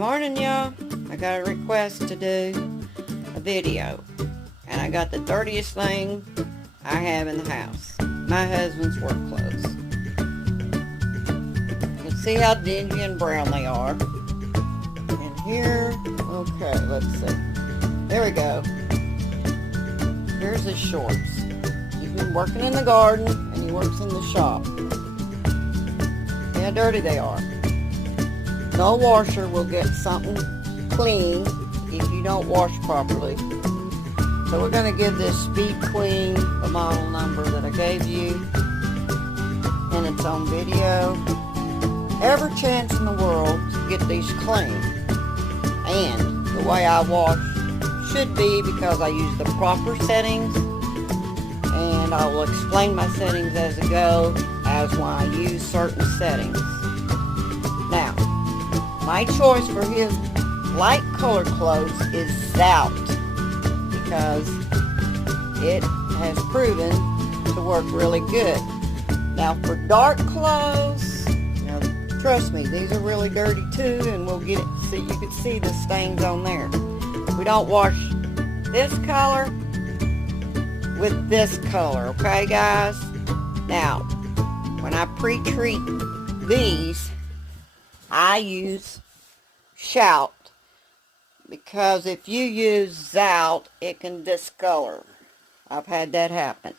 Morning, y'all. I got a request to do a video, and I got the dirtiest thing I have in the house. My husband's work clothes. You can see how dingy and brown they are. And here, okay, let's see. There we go. Here's his shorts. He's been working in the garden, and he works in the shop. See how dirty they are. No washer will get something clean if you don't wash properly. So we're going to give this Speed Queen the model number that I gave you, and it's on video. Every chance in the world to get these clean. And the way I wash should be because I use the proper settings, and I will explain my settings as I go as when I use certain settings. Now, my choice for his light colored clothes is Zout because it has proven to work really good. Now for dark clothes, now trust me, these are really dirty too, and we'll get it. See, you can see the stains on there. We don't wash this color with this color, okay, guys? Now, when I pre-treat these, I use Shout because if you use Zout, it can discolor. I've had that happen,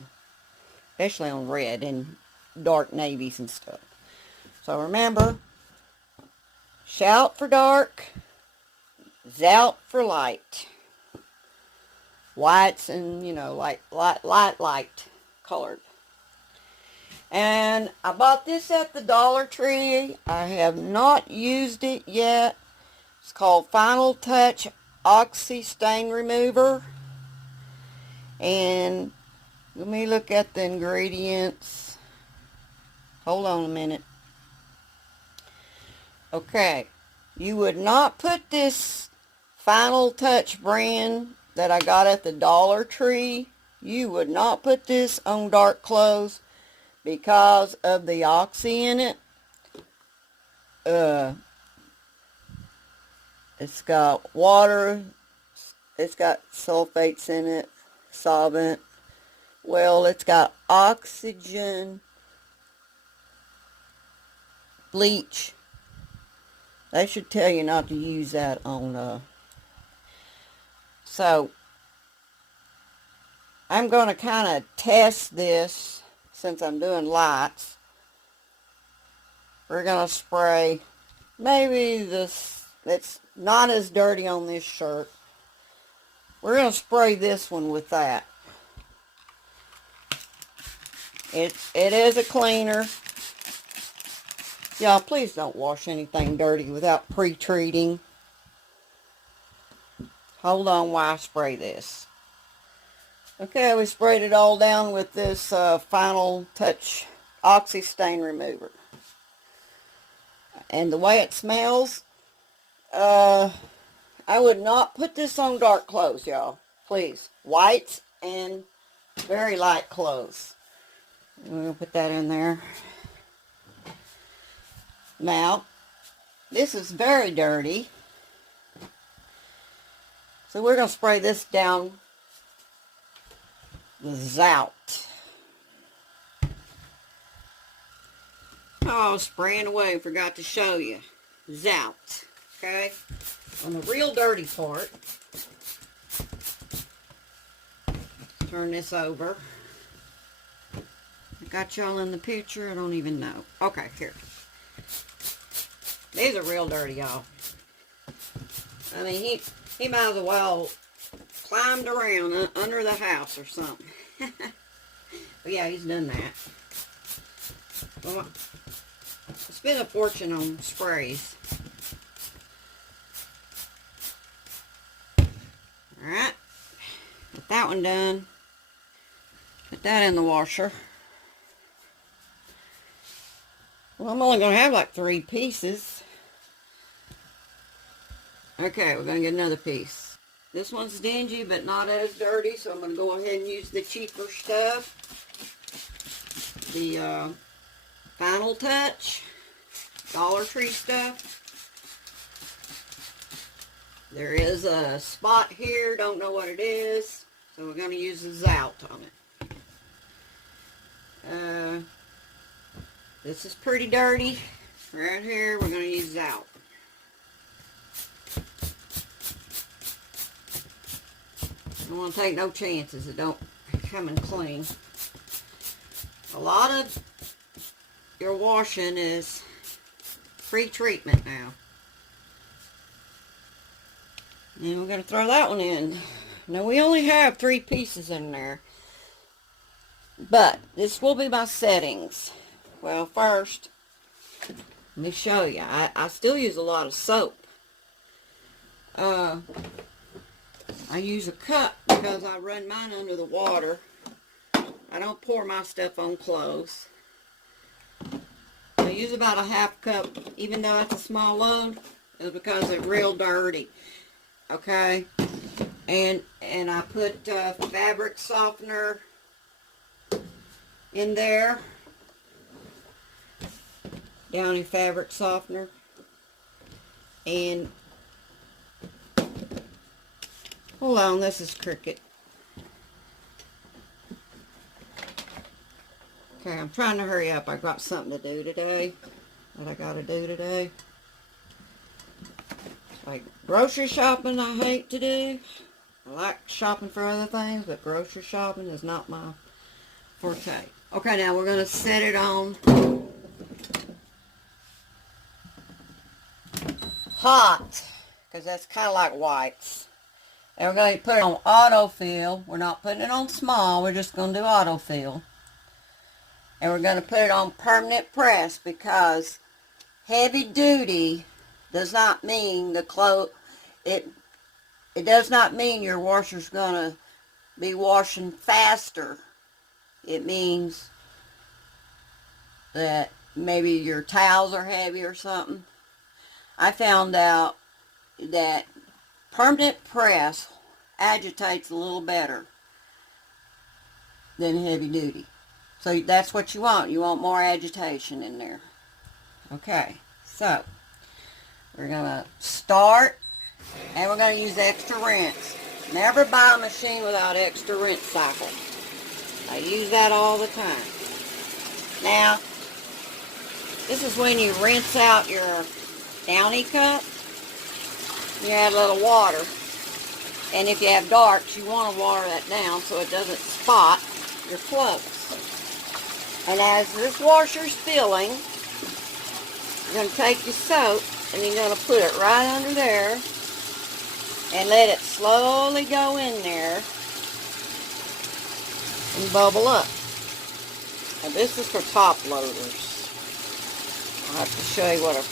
especially on red and dark navies and stuff. So remember, Shout for dark, Zout for light. Whites and, you know, light colored. And I bought this at the Dollar Tree. I have not used it yet. It's called Final Touch Oxy Stain Remover. And let me look at the ingredients. Hold on a minute. Okay. You would not put this Final Touch brand that I got at the Dollar Tree. You would not put this on dark clothes because of the oxy in it. It's got water, it's got sulfates in it, solvent. Well, it's got oxygen, bleach. They should tell you not to use that on, so I'm going to kind of test this. Since I'm doing lights, we're going to spray maybe this, it's not as dirty on this shirt. We're going to spray this one with that. It is a cleaner. Y'all, please don't wash anything dirty without pre-treating. Hold on while I spray this. Okay, we sprayed it all down with this Final Touch Oxy Stain Remover. And the way it smells, I would not put this on dark clothes, y'all. Please. Whites and very light clothes. We're going to put that in there. Now, this is very dirty. So we're going to spray this down with Zout. Oh, spraying away, forgot to show you. Zout, okay? On the real dirty part, turn this over. I got y'all in the picture, I don't even know. Okay, here. These are real dirty, y'all. I mean, he might as well climbed around under the house or something. But yeah, he's done that. Well, I spent a fortune on sprays. Alright. Got that one done. Put that in the washer. Well, I'm only going to have like 3 pieces. Okay, we're going to get another piece. This one's dingy, but not as dirty, so I'm going to go ahead and use the cheaper stuff. The Final Touch Dollar Tree stuff. There is a spot here, don't know what it is, so we're going to use the Zout on it. This is pretty dirty. Right here, we're going to use Zout. Don't want to take no chances. It don't come in clean. A lot of your washing is pre-treatment now. And we're going to throw that one in. Now we only have 3 pieces in there. But this will be my settings. Well, first, let me show you. I still use a lot of soap. I use a cup because I run mine under the water. I don't pour my stuff on clothes. I use about a half cup, even though that's a small load, it's because it's real dirty. Okay? And I put fabric softener in there. Downy fabric softener. And hold on, this is crooked. Okay, I'm trying to hurry up. I got something to do today. That I got to do today. Like grocery shopping, I hate to do. I like shopping for other things, but grocery shopping is not my forte. Okay, now we're going to set it on hot, because that's kind of like whites. And we're going to put it on autofill. We're not putting it on small. We're just going to do autofill. And we're going to put it on permanent press, because heavy duty does not mean the clothes, it does not mean your washer's going to be washing faster. It means that maybe your towels are heavy or something. I found out that permanent press agitates a little better than heavy duty. So that's what you want. You want more agitation in there. Okay, so we're going to start, and we're going to use extra rinse. Never buy a machine without extra rinse cycle. I use that all the time. Now, this is when you rinse out your Downy cup. You add a little water. And if you have darks, you want to water that down so it doesn't spot your clothes. And as this washer's filling, you're going to take your soap and you're going to put it right under there and let it slowly go in there and bubble up. Now this is for top loaders. I'll have to show you what a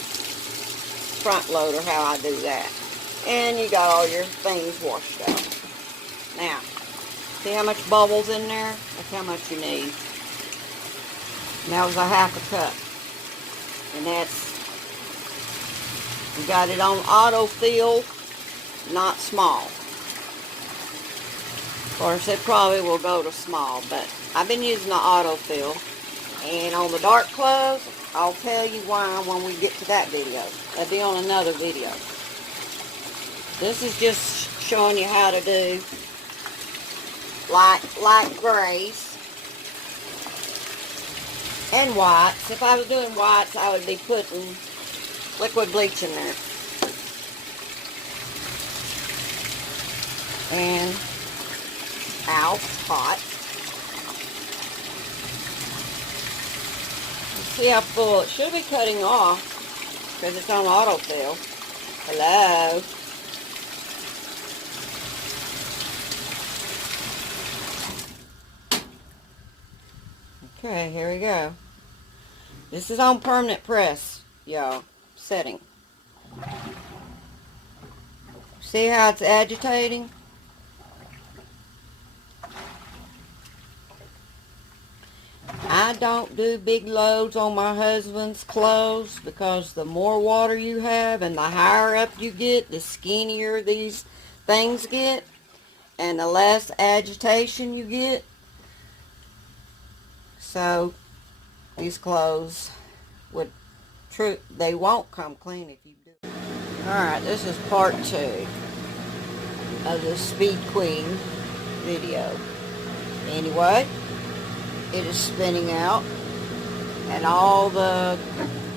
front loader, how I do that. And you got all your things washed out. Now, see how much bubbles in there? That's how much you need. And that was a half a cup. And that's, you got it on autofill, not small. Of course, it probably will go to small, but I've been using the autofill. And on the dark clothes, I'll tell you why when we get to that video. That'll be on another video. This is just showing you how to do light grays and whites. If I was doing whites, I would be putting liquid bleach in there. And out hot. See how full it should be cutting off because it's on autofill. Hello. Okay, here we go. This is on permanent press, y'all. Setting. See how it's agitating? I don't do big loads on my husband's clothes because the more water you have and the higher up you get, the skinnier these things get and the less agitation you get. So these clothes they won't come clean if you do. Alright, this is part 2. of the Speed Queen video. Anyway, it is spinning out and all the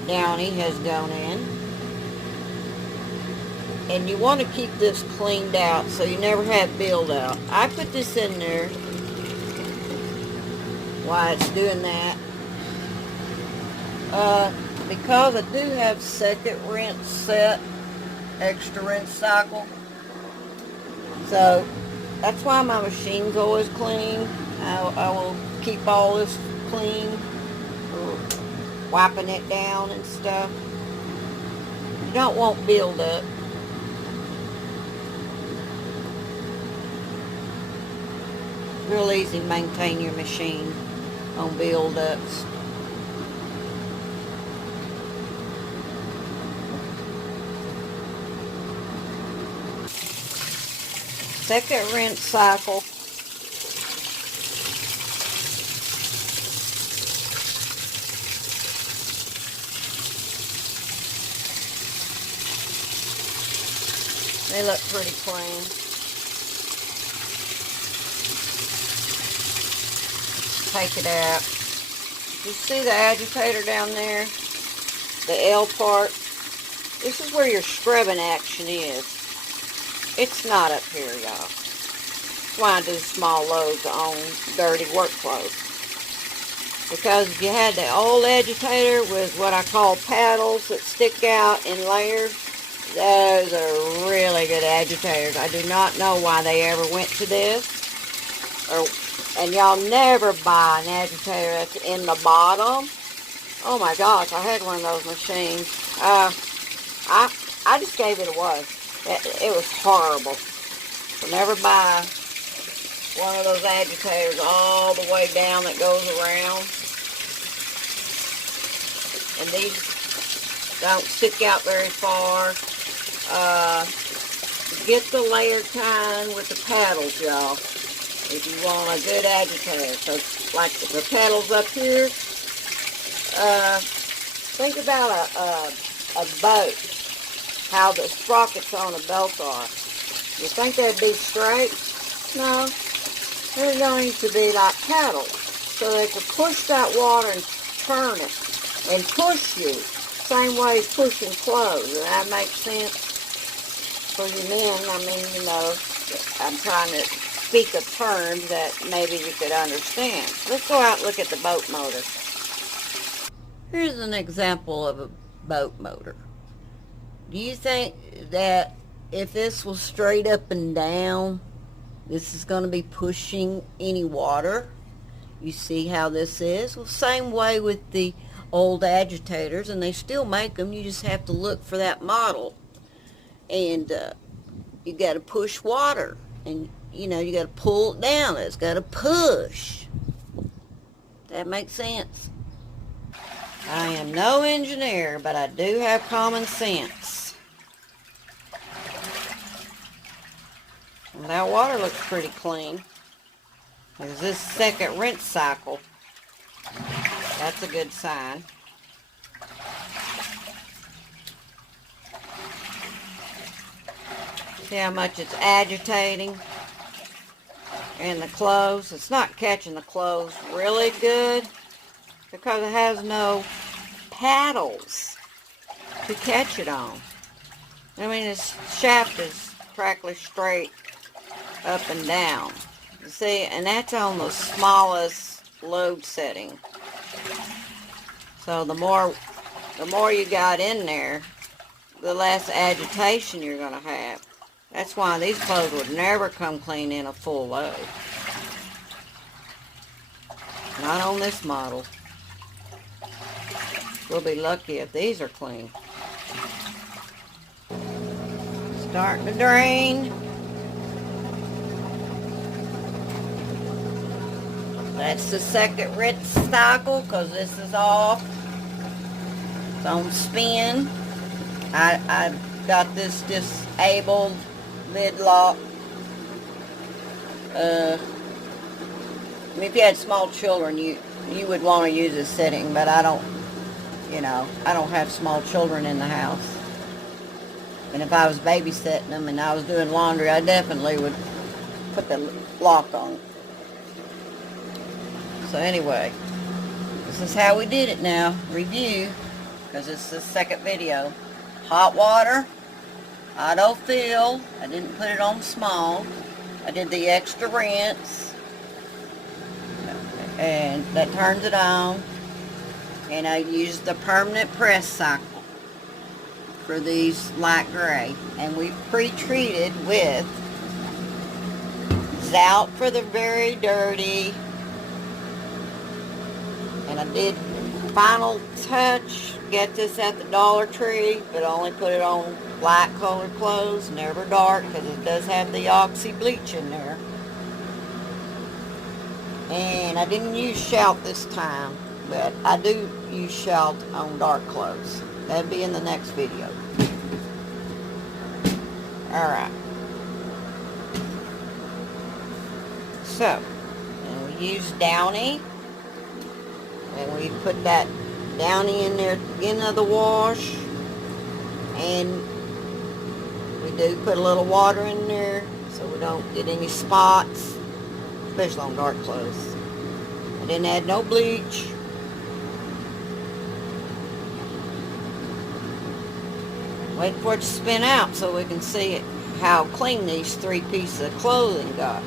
downy has gone in. And you want to keep this cleaned out so you never have buildup. I put this in there while it's doing that. Because I do have second rinse set, extra rinse cycle. So that's why my machine's always clean. I will keep all this clean, wiping it down and stuff. You don't want buildup. Real easy to maintain your machine on buildups. Second rinse cycle. They look pretty clean. Take it out. You see the agitator down there? The L part? This is where your scrubbing action is. It's not up here, y'all. That's why I do small loads on dirty work clothes. Because if you had the old agitator with what I call paddles that stick out in layers, those are really good agitators. I do not know why they ever went to this. And y'all never buy an agitator that's in the bottom. Oh my gosh, I had one of those machines. I just gave it away. It was horrible. So never buy one of those agitators all the way down that goes around. And these don't stick out very far. Get the layered kind with the paddles, y'all. If you want a good agitator. So like the paddles up here. Think about a boat. How the sprockets on a belt are. You think they'd be straight? No. They're going to be like paddles. So they can push that water and turn it. And push you. Same way as pushing clothes. Does that make sense? For you men, I mean, you know, I'm trying to speak of terms that maybe you could understand. Let's go out and look at the boat motor. Here's an example of a boat motor. Do you think that if this was straight up and down, this is going to be pushing any water? You see how this is? Well, same way with the old agitators, and they still make them. You just have to look for that model. And you got to push water. And, you know, you got to pull it down. It's got to push. That makes sense? I am no engineer, but I do have common sense. Well, that water looks pretty clean. There's this second rinse cycle. That's a good sign. See how much it's agitating in the clothes. It's not catching the clothes really good because it has no paddles to catch it on. I mean, its shaft is practically straight up and down. You see, and that's on the smallest load setting. So the more you got in there, the less agitation you're going to have. That's why these clothes would never come clean in a full load. Not on this model. We'll be lucky if these are clean. Starting to drain. That's the second rinse cycle because this is off. It's on spin. I got this disabled lid lock. I mean, if you had small children, you would want to use this setting, but I don't, you know, I don't have small children in the house. And if I was babysitting them and I was doing laundry, I definitely would put the lock on. So anyway, this is how we did it now. Review, because it's the second video. Hot water, auto fill. I didn't put it on small. I did the extra rinse. And that turns it on. And I used the permanent press cycle for these light gray. And we pre-treated with Zout for the very dirty. And I did final touch, get this at the Dollar Tree, but only put it on light colored clothes, never dark, because it does have the oxy bleach in there. And I didn't use Shout this time, but I do use Shout on dark clothes. That'll be in the next video. Alright. So, and we use Downy. And we put that Downy in there at the beginning of the wash. And we do put a little water in there so we don't get any spots, especially on dark clothes. I didn't add no bleach. Wait for it to spin out so we can see how clean these 3 pieces of clothing got.